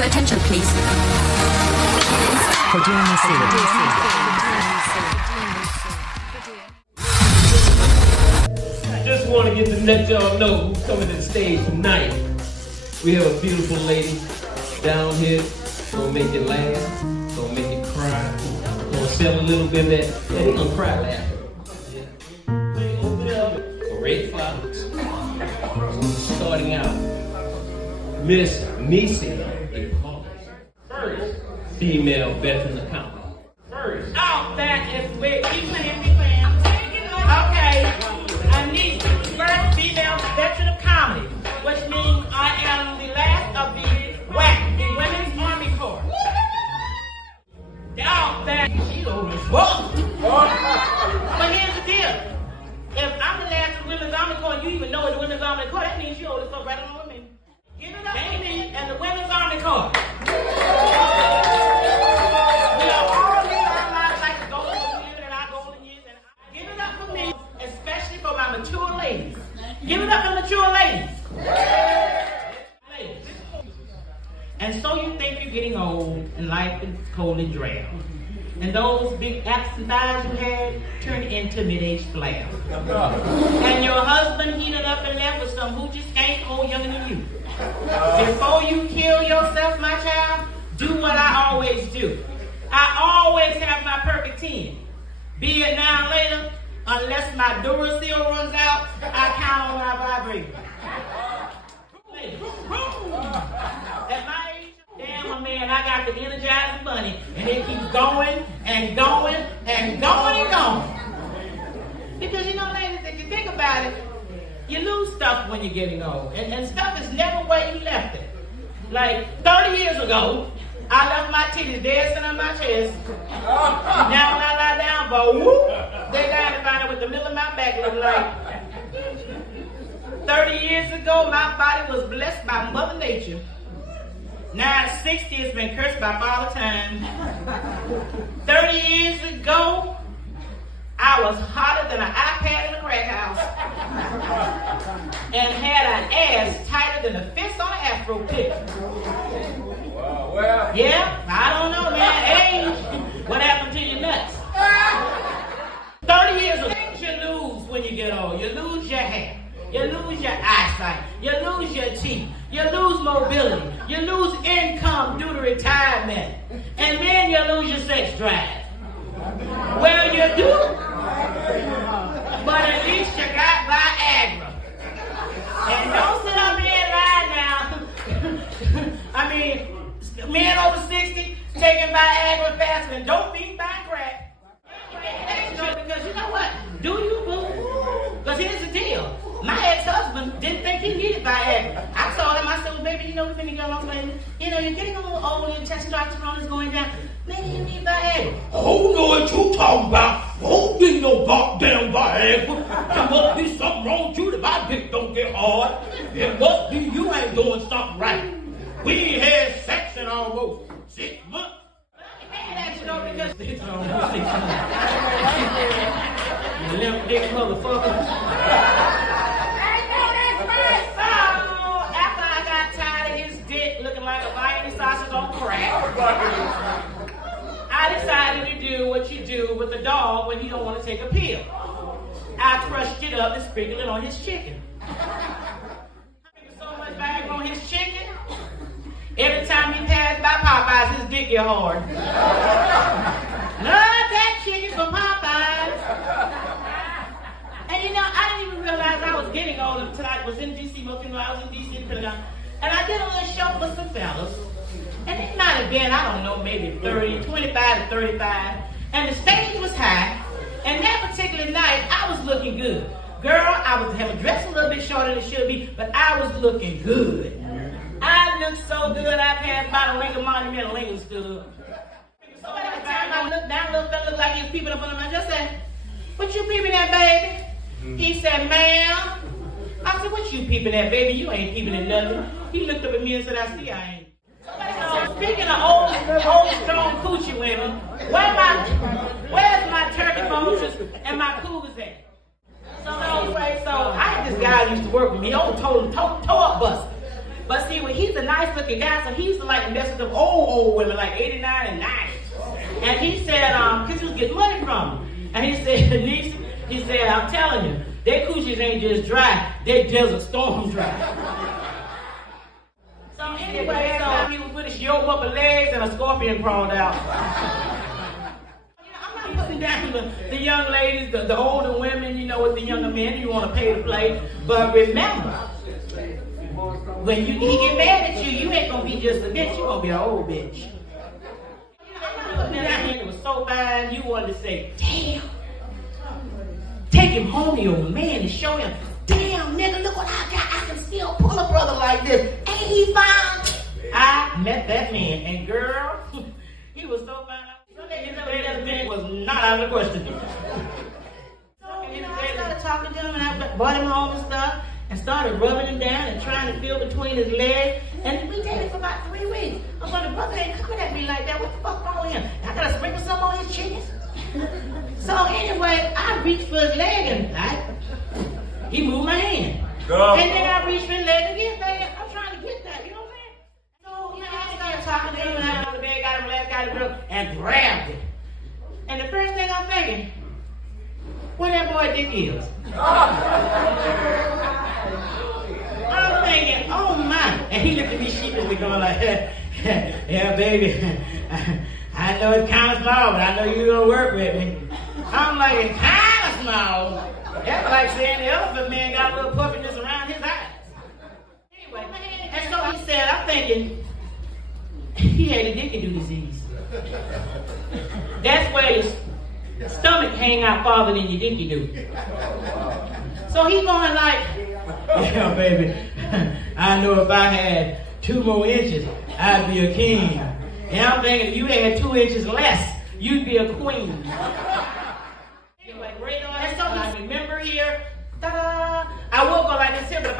your attention, please? Producing the scene. I just want to get to let y'all know who's coming to the stage tonight. We have a beautiful lady down here. Gonna make you laugh, gonna make you cry, gonna sell a little bit of that. Yeah, they gonna cry laughing. Yeah. Open it up for Red Fox. Starting out, Miss Neecie. First female veteran accountant. First. Oh, that is weird. Keep playing. Okay. I need first female veteran of comedy, which means I am the last of the WAC, the Women's Army Corps. Oh, that she old as fuck. But here's the deal. If I'm the last of the Women's Army Corps, you even know it's the Women's Army Corps, that means you old as fuck right along with me. Give it up to me and the Women's Army Corps. We are all living our lives like the golden years, we living in our golden years, and give it up for me, especially for my mature ladies. Give it up for mature ladies. And so you think you're getting old and life is cold and drab. And those big absent thighs you had turned into mid-age flab. And your husband heated up and left with some hoochie skank old younger than you. Before you kill yourself, my child, do what I always do. I always have my perfect 10. Be it now or later, unless my Duracell runs out, I count on my vibrator. At my age, damn, my man, I got the Energizer Bunny, and it keeps going and going and going and going. Because you know, ladies, if you think about it, you lose stuff when you're getting old, and stuff is never where you left it. Like 30 years ago, I left my titties dancing on my chest. Now when I lie down, but whoop, they down to find out what the middle of my back look like. 30 years ago, my body was blessed by Mother Nature. Now at 60, it's been cursed by Father Time. 30 years ago, I was hotter than an iPad in a crack house. And had an ass tighter than a fist on an afro pick. Wow, well. Yeah, I don't know, man. Age, what happened to your nuts? 30 years of things you lose when you get old. You lose your hair. You lose your eyesight. You lose your teeth. You lose mobility. You lose income due to retirement. And then you lose your sex drive. Well, you do. But at least you got Viagra. And don't sit up here and lie now. I mean, men over 60 taking Viagra fast and don't be buying crack. Because you know what? Do you, boo? Because here's the deal. My ex-husband didn't think he needed Viagra. I told him, I said, well, baby, you know, we're going to get along, baby. You know, you're getting a little old and your testosterone is going down. Maybe you need Viagra. Oh, know what you talking about. Oh, get no goddamn Viagra. There must be something wrong with you that my dick don't get hard. It must be you ain't doing something right. We ain't had sex in almost 6 months. You know, because it's almost 6 months. You limp dick motherfucker. After I got tired of his dick looking like a Viennese sausage on crack, I decided to do what you do with a dog when he don't want to take a pill. I crushed it up and sprinkled it on his chicken. So much Viagra on his chicken. Every time he passed by Popeyes, his dick get hard. Love that chicken from Popeyes. And you know, I didn't even realize I was getting old until I was in D.C. Most I was in D.C. and I did a little show for some fellas. And it might have been, I don't know, maybe 25 to 35. And the stage was high. And that particular night, I was looking good. Girl, I was having dressed a little bit shorter than it should be, but I was looking good. I looked so good, I passed by the Lincoln Monument and Lincoln stood up. So by the time I looked down, little fella looked like he was peeping up on him. I just said, what you peeping at, baby? He said, ma'am. I said, what you peeping at, baby? You ain't peeping at nothing. He looked up at me and said, I see I ain't. So speaking of old strong coochie women, where's my turkey bones and my cougars at? So anyway, I had this guy who used to work with me, old toe up buster. But see, when he's a nice looking guy, so he used to like to mess with them old women, like 89 and 90. And he said, because he was getting money from them. And he said, Neecie, he said, I'm telling you, their coochies ain't just dry, they're desert storm dry. So anyway, so he would put his yoke up his legs and a scorpion crawled out. I'm not putting down the young ladies, the older women, with the younger men, you want to pay to play. But remember, when he get mad at you, you ain't going to be just a bitch, you're going to be an old bitch. I'm not putting down here, it was so fine, you wanted to say, damn. Take him home to your man and show him, damn, nigga, look what I got. I can still pull a brother like this. Ain't he fine? I met that man, and girl, he was so fine. That man was not out of the question. So, I started talking to him, and I brought him home and stuff, and started rubbing him down and trying to feel between his legs. And we dated for about 3 weeks. I was like, the brother ain't coming at me like that. What the fuck wrong with him? I gotta sprinkle some on his chickens. So anyway, I reached for his leg and he moved my hand. Go. And then I reached for his leg again, baby. I'm trying to get that, you know what I'm saying? So, I started talking to him and I went on the bed, got him left, got him and grabbed it. And the first thing I'm thinking, where that boy dick is? I'm thinking, oh my. And he looked at me sheepishly going like, yeah, baby. I know it's kind of small, but I know you're going to work with me. I'm like, it's kind of small. That's like saying the elephant man got a little puffiness around his eyes. Anyway, and so he said, I'm thinking, he had a dick and do disease. That's where your stomach hang out farther than your dinky do. So he going like, yeah, baby, I know if I had 2 more inches, I'd be a king. And I'm thinking if you had 2 inches less, you'd be a queen. Anyway, and so I remember here, ta-da, I will go like this here, but if